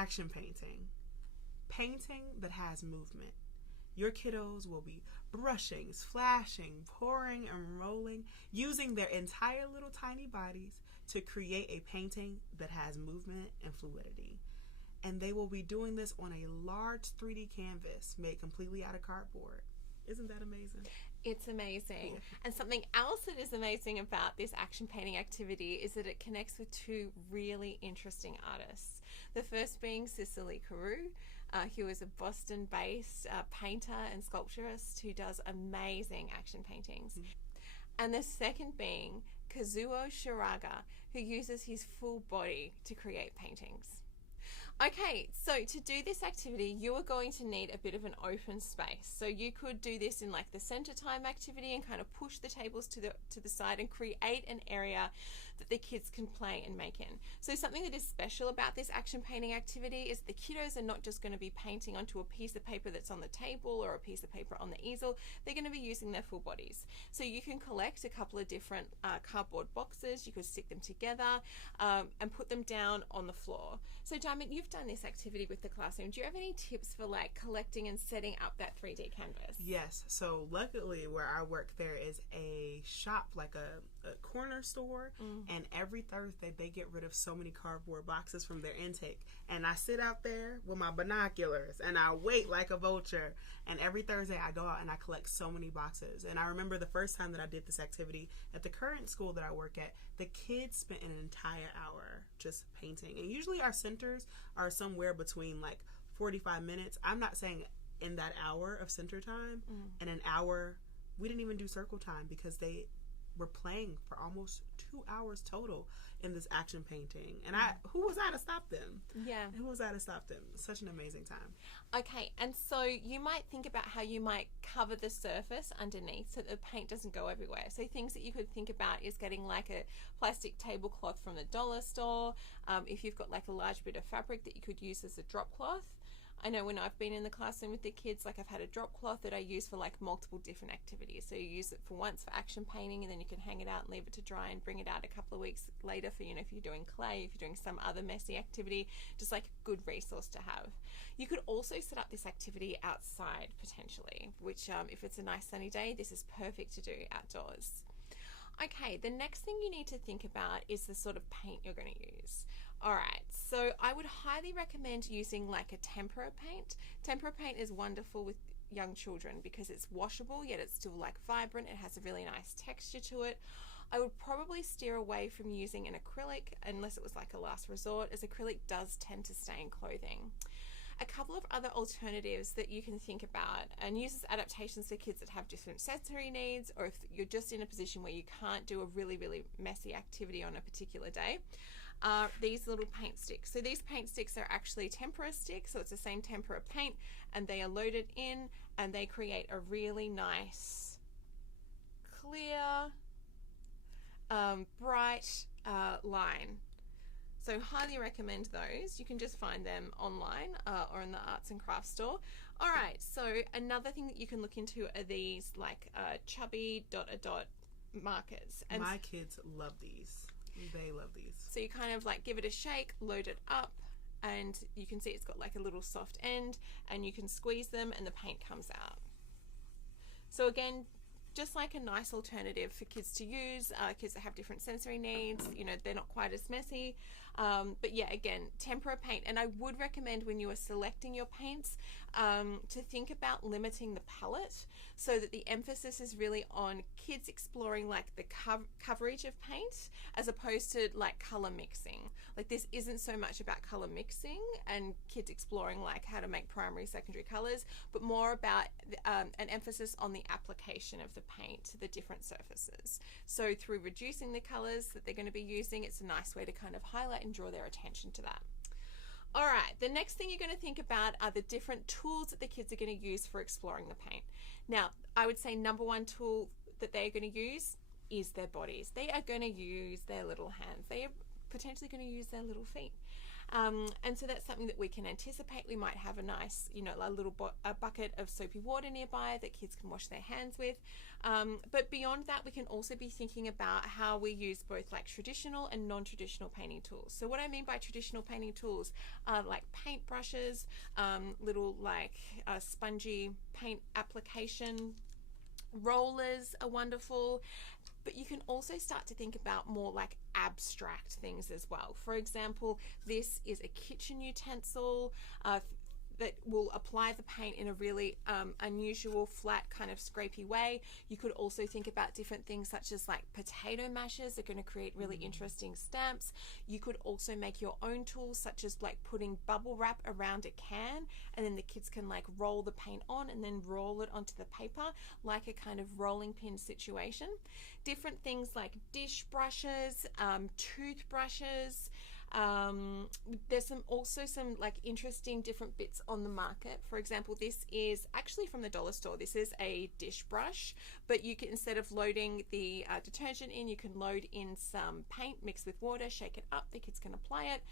action painting. Painting that has movement. Your kiddos will be brushing, splashing, pouring, and rolling, using their entire little tiny bodies to create a painting that has movement and fluidity. And they will be doing this on a large 3D canvas made completely out of cardboard. Isn't that amazing? It's amazing. And something else that is amazing about this action painting activity is that it connects with two really interesting artists. The first being Cicely Carew, who is a Boston-based painter and sculpturist who does amazing action paintings. And the second being Kazuo Shiraga, who uses his full body to create paintings. Okay, so to do this activity, you are going to need a bit of an open space. So you could do this in like the center time activity and kind of push the tables to the side and create an area that the kids can play and make in. So something that is special about this action painting activity is the kiddos are not just going to be painting onto a piece of paper that's on the table or a piece of paper on the easel. They're going to be using their full bodies. So you can collect a couple of different cardboard boxes. You could stick them together and put them down on the floor. So Diamond, you've done this activity with the classroom. Do you have any tips for like collecting and setting up that 3D canvas? Yes. So luckily where I work there is a shop, like a corner store, and every Thursday they get rid of so many cardboard boxes from their intake. And I sit out there with my binoculars and I wait like a vulture. And every Thursday I go out and I collect so many boxes. And I remember the first time that I did this activity at the current school that I work at, the kids spent an entire hour just painting. And usually our centers are somewhere between like 45 minutes. I'm not saying in that hour of center time and an hour, we didn't even do circle time because they were playing for almost 2 hours total in this action painting. And who was I to stop them? Yeah. Who was I to stop them? Such an amazing time. Okay, and so you might think about how you might cover the surface underneath so that the paint doesn't go everywhere. So things that you could think about is getting like a plastic tablecloth from the dollar store. If you've got like a large bit of fabric that you could use as a drop cloth. I know when I've been in the classroom with the kids, like I've had a drop cloth that I use for like multiple different activities. So you use it for once for action painting, and then you can hang it out and leave it to dry and bring it out a couple of weeks later for, you know, if you're doing clay, if you're doing some other messy activity, just like a good resource to have. You could also set up this activity outside potentially, which if it's a nice sunny day, this is perfect to do outdoors. Okay, the next thing you need to think about is the sort of paint you're going to use. Alright, so I would highly recommend using like a tempera paint. Tempera paint is wonderful with young children because it's washable, yet it's still like vibrant. It has a really nice texture to it. I would probably steer away from using an acrylic unless it was like a last resort, as acrylic does tend to stain clothing. A couple of other alternatives that you can think about and use as adaptations for kids that have different sensory needs, or if you're just in a position where you can't do a really, really messy activity on a particular day, are these little paint sticks. So these paint sticks are actually tempera sticks, so it's the same tempera paint, and they are loaded in and they create a really nice, clear, bright line. So highly recommend those. You can just find them online or in the arts and crafts store. All right, so another thing that you can look into are these like chubby dot markers. And my kids love these. They love these. So you kind of like give it a shake, load it up, and you can see it's got like a little soft end, and you can squeeze them and the paint comes out. So again, just like a nice alternative for kids to use, kids that have different sensory needs, you know, they're not quite as messy. But yeah, again, tempera paint. And I would recommend when you are selecting your paints to think about limiting the palette so that the emphasis is really on kids exploring like the coverage of paint as opposed to like color mixing. Like this isn't so much about color mixing and kids exploring like how to make primary, secondary colors, but more about an emphasis on the application of the paint to the different surfaces. So through reducing the colors that they're going to be using, it's a nice way to kind of highlight and draw their attention to that. All right, the next thing you're going to think about are the different tools that the kids are going to use for exploring the paint. Now, I would say number one tool that they're going to use is their bodies. They are going to use their little hands. They are potentially going to use their little feet. And so that's something that we can anticipate. We might have a nice, a bucket of soapy water nearby that kids can wash their hands with. But beyond that, we can also be thinking about how we use both like traditional and non-traditional painting tools. So what I mean by traditional painting tools are like paint brushes, little like spongy paint application rollers are wonderful. But you can also start to think about more like abstract things as well. For example, this is a kitchen utensil that will apply the paint in a really unusual, flat, kind of scrapey way. You could also think about different things such as like potato mashers are going to create really interesting stamps. You could also make your own tools, such as like putting bubble wrap around a can, and then the kids can like roll the paint on and then roll it onto the paper like a kind of rolling pin situation. Different things like dish brushes, toothbrushes. There's also some like interesting different bits on the market. For example, this is actually from the dollar store. This is a dish brush, but you can, instead of loading the detergent in, you can load in some paint mixed with water, shake it up, the kids can apply it.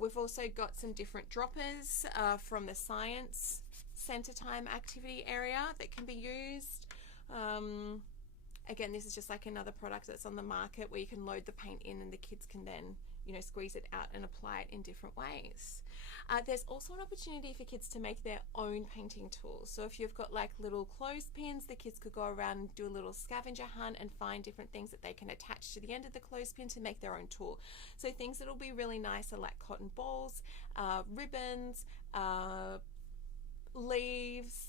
We've also got some different droppers from the Science Center Time activity area that can be used. Again, this is just like another product that's on the market where you can load the paint in and the kids can then squeeze it out and apply it in different ways. There's also an opportunity for kids to make their own painting tools. So if you've got like little clothespins, the kids could go around and do a little scavenger hunt and find different things that they can attach to the end of the clothespin to make their own tool. So things that'll be really nice are like cotton balls, ribbons, leaves,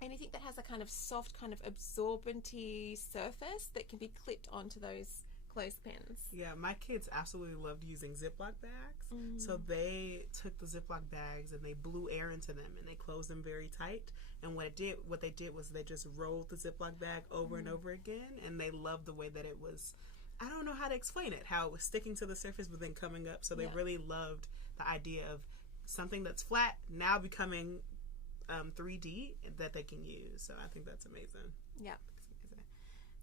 anything that has a kind of soft, kind of absorbent-y surface that can be clipped onto those clothespins. Yeah, my kids absolutely loved using Ziploc bags. So they took the Ziploc bags and they blew air into them and they closed them very tight. And what they did was they just rolled the Ziploc bag over and over again, and they loved the way that it was. I don't know how to explain it, how it was sticking to the surface but then coming up. So they really loved the idea of something that's flat now becoming 3D that they can use. So I think that's amazing. Yeah.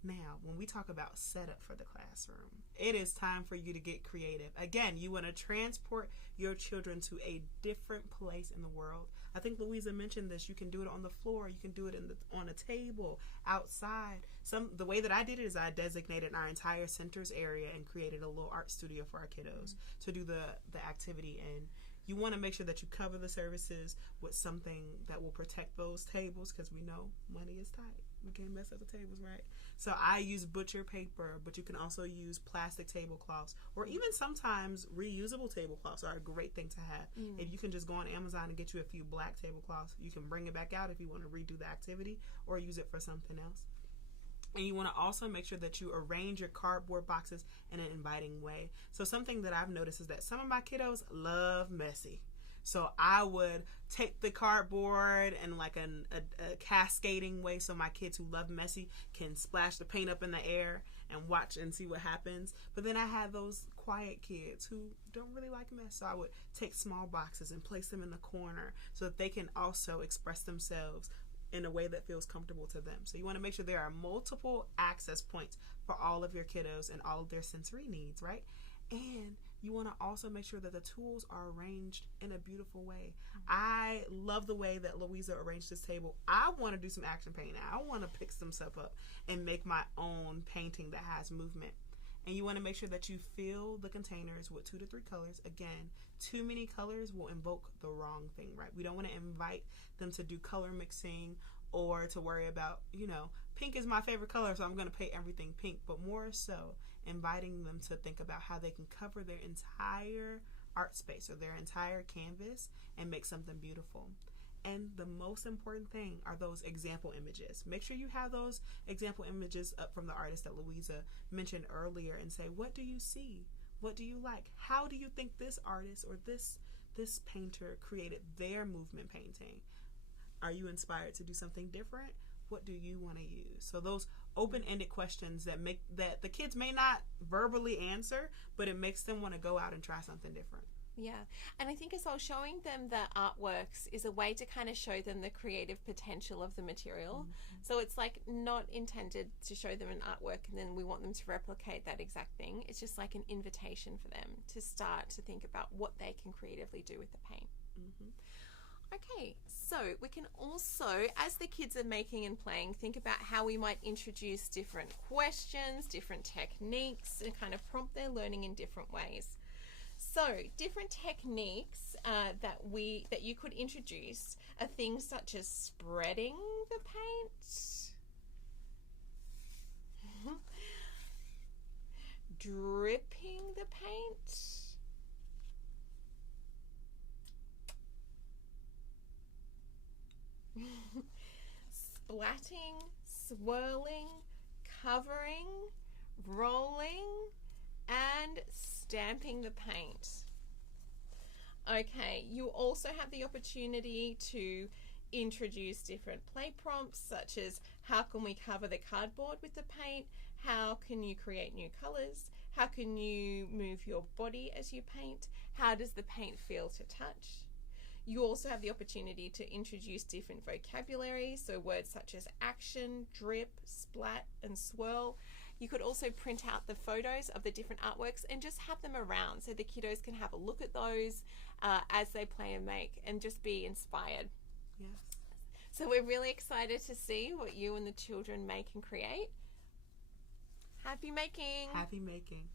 Now, when we talk about setup for the classroom, it is time for you to get creative. Again, you want to transport your children to a different place in the world. I think Louisa mentioned this. You can do it on the floor. You can do it on a table, outside. The way that I did it is I designated our entire centers area and created a little art studio for our kiddos to do the activity in. You want to make sure that you cover the services with something that will protect those tables, because we know money is tight. We can't mess up the tables, right? So I use butcher paper, but you can also use plastic tablecloths, or even sometimes reusable tablecloths are a great thing to have. If you can just go on Amazon and get you a few black tablecloths, you can bring it back out if you want to redo the activity or use it for something else. And you want to also make sure that you arrange your cardboard boxes in an inviting way. So something that I've noticed is that some of my kiddos love messy. So I would take the cardboard and like a cascading way so my kids who love messy can splash the paint up in the air and watch and see what happens. But then I had those quiet kids who don't really like mess. So I would take small boxes and place them in the corner so that they can also express themselves in a way that feels comfortable to them. So you want to make sure there are multiple access points for all of your kiddos and all of their sensory needs, right? And you want to also make sure that the tools are arranged in a beautiful way. I love the way that Louisa arranged this table. I want to do some action painting. I want to pick some stuff up and make my own painting that has movement. And you want to make sure that you fill the containers with 2 to 3 colors. Again, too many colors will invoke the wrong thing, right? We don't want to invite them to do color mixing or to worry about, pink is my favorite color, so I'm going to paint everything pink. But more so, inviting them to think about how they can cover their entire art space or their entire canvas and make something beautiful. And the most important thing are those example images. Make sure you have those example images up from the artist that Louisa mentioned earlier and say, what do you see? What do you like? How do you think this artist or this painter created their movement painting? Are you inspired to do something different? What do you want to use? So those open-ended questions that the kids may not verbally answer, but it makes them want to go out and try something different. Yeah, and I think as well, showing them the artworks is a way to kind of show them the creative potential of the material. So it's like not intended to show them an artwork and then we want them to replicate that exact thing. It's just like an invitation for them to start to think about what they can creatively do with the paint. Okay, so we can also, as the kids are making and playing, think about how we might introduce different questions, different techniques, and kind of prompt their learning in different ways. So different techniques that you could introduce are things such as spreading the paint, dripping the paint, splatting, swirling, covering, rolling, and stamping the paint. Okay, you also have the opportunity to introduce different play prompts, such as how can we cover the cardboard with the paint, how can you create new colors, how can you move your body as you paint, how does the paint feel to touch. You also have the opportunity to introduce different vocabulary, so words such as action, drip, splat, and swirl. You could also print out the photos of the different artworks and just have them around so the kiddos can have a look at those as they play and make and just be inspired. Yes. So we're really excited to see what you and the children make and create. Happy making! Happy making.